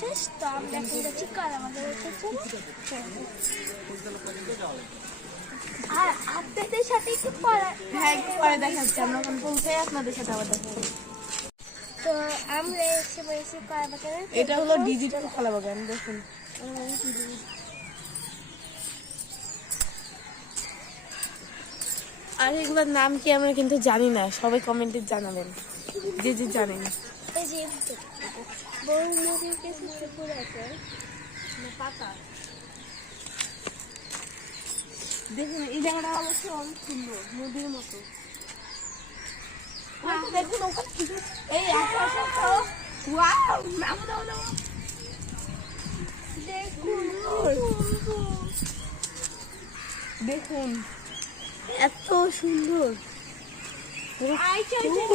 শেষ, তো আমরা এখন যাচ্ছি কারামাদের এসেছে। আর আপনাদের সাথে একটু পরে দেখাচ্ছি, আমরা এখন পৌঁছে আপনাদের সাথে আবার দেখা হবে। তো আমরা এসে পড়েছি কারাবাগানে। এটা হলো ডিজিটাল কলা বাগান, দেখুন। আর এগুলোর নাম কি আমরা কিন্তু জানি না, সবাই কমেন্টে জানাবেন যে যে জানেন। এই যে বউ নদীর কিছু পুকুর আছে, পাতা দেখুন, এই জায়গাটা অবশ্যই অনেক সুন্দর, নদীর মতো। দেখুন ওখানে কিছু, এই ওয়াও, নামো নামো নামো, দেখুন এত সুন্দর। এখন